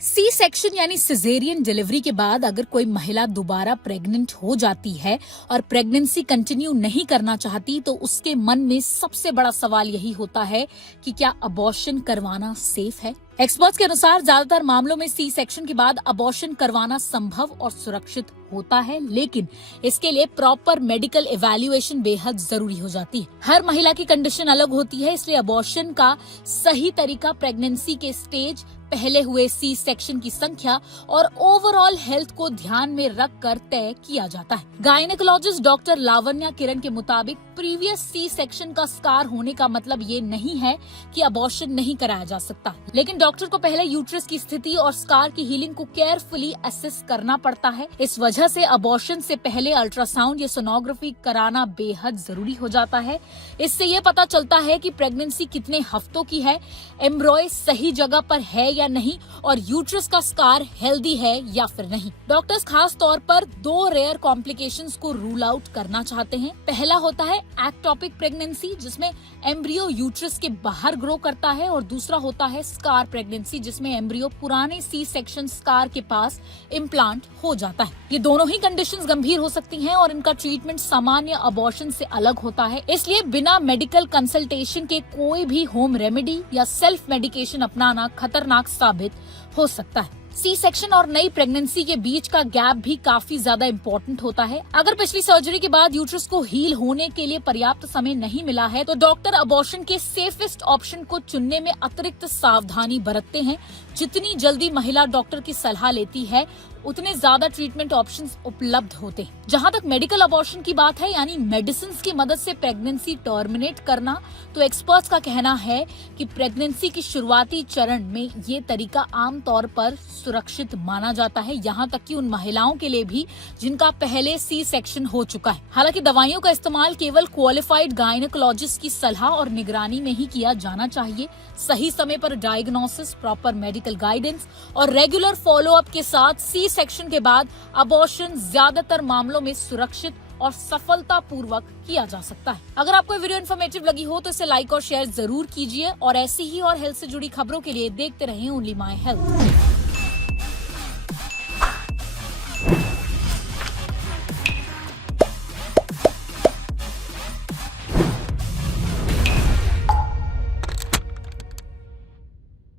C section यानी caesarean delivery के बाद अगर कोई महिला दोबारा प्रेग्नेंट हो जाती है और प्रेगनेंसी कंटिन्यू नहीं करना चाहती तो उसके मन में सबसे बड़ा सवाल यही होता है कि क्या अबॉर्शन करवाना सेफ है। एक्सपर्ट्स के अनुसार ज्यादातर मामलों में सी सेक्शन के बाद अबॉर्शन करवाना संभव और सुरक्षित होता है, लेकिन इसके लिए प्रॉपर मेडिकल इवैल्यूएशन बेहद जरूरी हो जाती है। हर महिला की कंडीशन अलग होती है, इसलिए अबॉर्शन का सही तरीका प्रेगनेंसी के स्टेज, पहले हुए सी सेक्शन की संख्या और ओवरऑल हेल्थ को ध्यान में रखकर तय किया जाता है। गायनेकोलॉजिस्ट डॉक्टर लावण्या किरण के मुताबिक प्रीवियस सी सेक्शन का स्कार होने का मतलब ये नहीं है कि अबॉर्शन नहीं कराया जा सकता, लेकिन डॉक्टर को पहले यूट्रस की स्थिति और स्कार की हीलिंग को केयरफुली असेस करना पड़ता है। इस वजह से अबॉर्शन से पहले अल्ट्रासाउंड या सोनोग्राफी कराना बेहद जरूरी हो जाता है। इससे ये पता चलता है कि प्रेगनेंसी कितने हफ्तों की है, एम्ब्रॉय सही जगह पर है या नहीं और यूट्रस का स्कार हेल्दी है या फिर नहीं। डॉक्टर्स खास तौर पर दो रेयर कॉम्प्लिकेशंस को रूल आउट करना चाहते हैं। पहला होता है एक्टोपिक प्रेगनेंसी, जिसमें एम्ब्रियो यूट्रस के बाहर ग्रो करता है, और दूसरा होता है स्कार प्रेगनेंसी, जिसमें एम्ब्रियो पुराने सी सेक्शन स्कार के पास इम्प्लांट हो जाता है। ये दोनों ही कंडीशंस गंभीर हो सकती हैं और इनका ट्रीटमेंट सामान्य अबॉर्शन से अलग होता है। इसलिए बिना मेडिकल कंसल्टेशन के कोई भी होम रेमेडी या सेल्फ मेडिकेशन अपनाना खतरनाक साबित हो सकता है। सी सेक्शन और नई प्रेगनेंसी के बीच का गैप भी काफी ज्यादा इम्पोर्टेंट होता है। अगर पिछली सर्जरी के बाद यूट्रस को हील होने के लिए पर्याप्त समय नहीं मिला है तो डॉक्टर अबॉर्शन के सेफेस्ट ऑप्शन को चुनने में अतिरिक्त सावधानी बरतते हैं। जितनी जल्दी महिला डॉक्टर की सलाह लेती है उतने ज्यादा ट्रीटमेंट ऑप्शंस उपलब्ध होते हैं। जहां तक मेडिकल अबॉर्शन की बात है, यानी मेडिसिन की मदद से प्रेगनेंसी टर्मिनेट करना, तो एक्सपर्ट्स का कहना है कि प्रेगनेंसी की शुरुआती चरण में ये तरीका आमतौर पर सुरक्षित माना जाता है, यहाँ तक कि उन महिलाओं के लिए भी जिनका पहले सी सेक्शन हो चुका है। हालांकि दवाइयों का इस्तेमाल केवल क्वालिफाइड गायनेकोलॉजिस्ट की सलाह और निगरानी में ही किया जाना चाहिए। सही समय पर डायग्नोसिस, प्रॉपर मेडिकल गाइडेंस और रेगुलर फॉलोअप के साथ सी सेक्शन के बाद अबॉर्शन ज्यादातर मामलों में सुरक्षित और सफलतापूर्वक किया जा सकता है। अगर आपको ये वीडियो इन्फॉर्मेटिव लगी हो तो इसे लाइक और शेयर जरूर कीजिए और ऐसी ही और हेल्थ से जुड़ी खबरों के लिए देखते रहें ओनली माय हेल्थ।